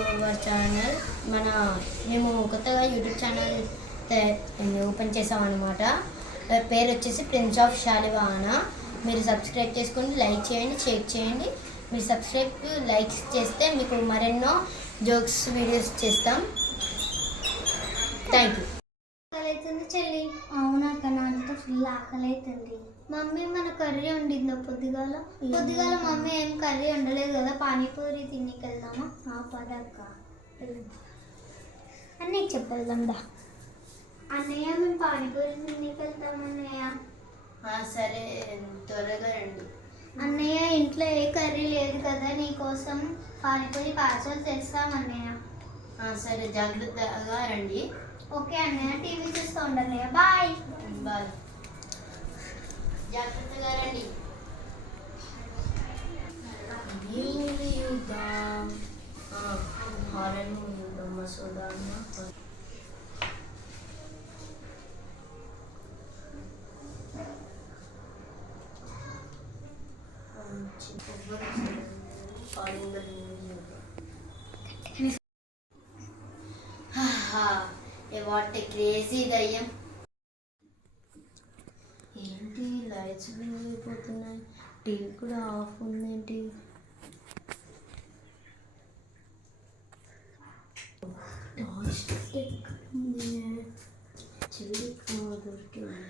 To our channel. మేము కొత్తగా YouTube channel open చేసామన్నమాట. పేరు వచ్చేసి ప్రిన్స్ ఆఫ్ శాలివాహన. మీరు సబ్స్క్రైబ్ చేసుకోండి, లైక్ చేయండి, షేర్ చేయండి. మీరు సబ్స్క్రైబ్ లైక్స్ చేస్తే మీకు మరెన్నో జోక్స్ వీడియోస్ చేస్తాం. Thank you. ఆకలి అవుతుంది చెల్లి. అవునాక నాతో ఫుల్ ఆకలి అవుతుంది. మమ్మీ మన కర్రీ వండిందా పొద్దుగాల మమ్మీ ఏం కర్రీ వండలేదు కదా, పానీపూరి తినికి వెళ్దామా? పదక్క అన్నయ్య చెప్పేద్దాందా. అన్నయ్య మేము పానీపూరి తినికి వెళ్తాం అన్నయ్య. సరే త్వరగా రండి. అన్నయ్య ఇంట్లో ఏ కర్రీ లేదు కదా, నీకోసం పానీపూరి పార్సల్ తెస్తాం అన్నయ్య. సరే జాగ్రత్తగా రండి. ఓకే అన్నయ్య, టీవీ చూస్తూ ఉండన్నయ్య. Bye bye. జాగ్రత్తగా రండి. Horror movie Masooda what a crazy దయ్యం. ఏంటి లైట్స్ అయిపోతున్నాయి, టీవీ కూడా ఆఫ్ ఉందేంటి? చెల్లి దొరికింది.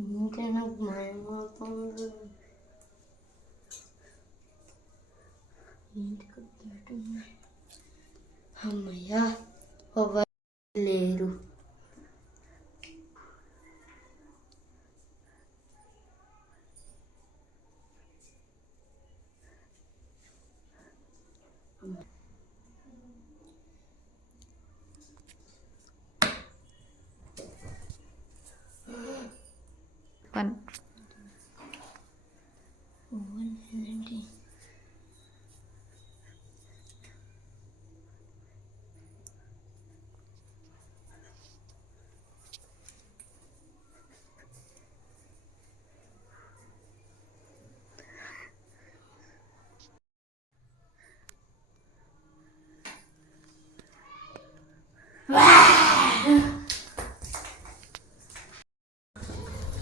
ఇంకా నాకు భయమవుతుంది. అమ్మయ్యా, ఎవరు లేరు. ఏంటి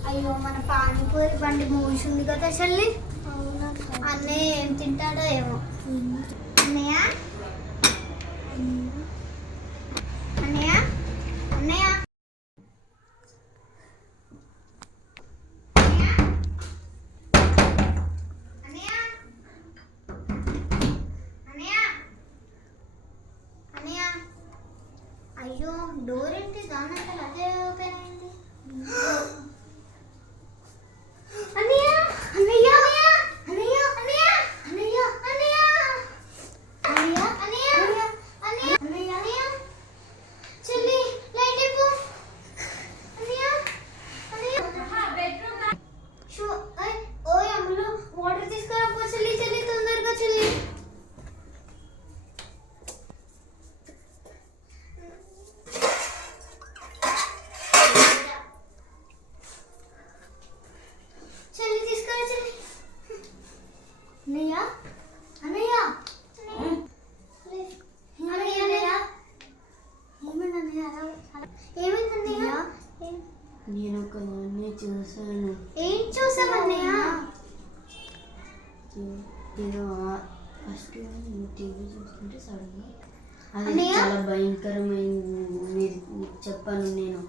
అయ్యో, మన పానీపూరి బండి మూసింది కదా చెల్లి. అన్నయ్య ఏం తింటాడో ఏమో. అన్నయ్య అన్నయ్య అన్నయ్య అన్నయ్య అన్నయ్య అన్నయ్య. అయ్యో, డోర్ ఏంటి దానంటే అదే ఓపెన్ అయింది. అన్నయ్య అన్నయ్య అన్నయ్య అన్నయ్య అన్నయ్య అన్నయ్య అన్నయ్య అన్నయ్య అన్నయ్య అన్నయ్య అన్నయ్య చెల్లి లైట్ ఇవ్వు. అన్నయ్య అన్నయ్య బెడ్రూమ్ షూ. ఓయ్ అమ్ములు, వాటర్ తీసుకురా పో చెల్లి. చెల్లి తొందరగా చెల్లి. అన్నయ్య అన్నయ్య అన్నయ్య అన్నయ్య ఏమైంది అన్నయ్య? నేను ఒకదాన్ని చూసాను. ఏం చూసావు అన్నయ్య? నేను ఫస్ట్ టీవీ చూస్తుంటే సడన్గా అది చాలా భయంకరమైంది. చెప్పాను నేను.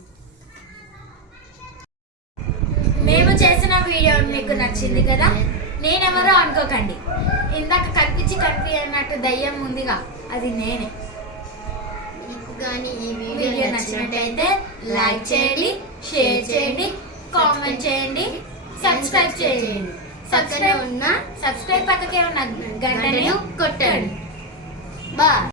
మేము చేసిన వీడియో మీకు నచ్చింది కదా? నేనెవరో అనుకోకండి, ఇందాక కనిపించినట్టు దయ్యం ఉందిగా, అది నేనే. మీకు కానీ ఈ వీడియో నచ్చినట్టయితే లైక్ చేయండి, షేర్ చేయండి, కామెంట్ చేయండి, సబ్స్క్రైబ్ చేయండి. సబ్స్క్రైబ్ పక్కకే ఉన్న గంటని కొట్టండి. బాయ్.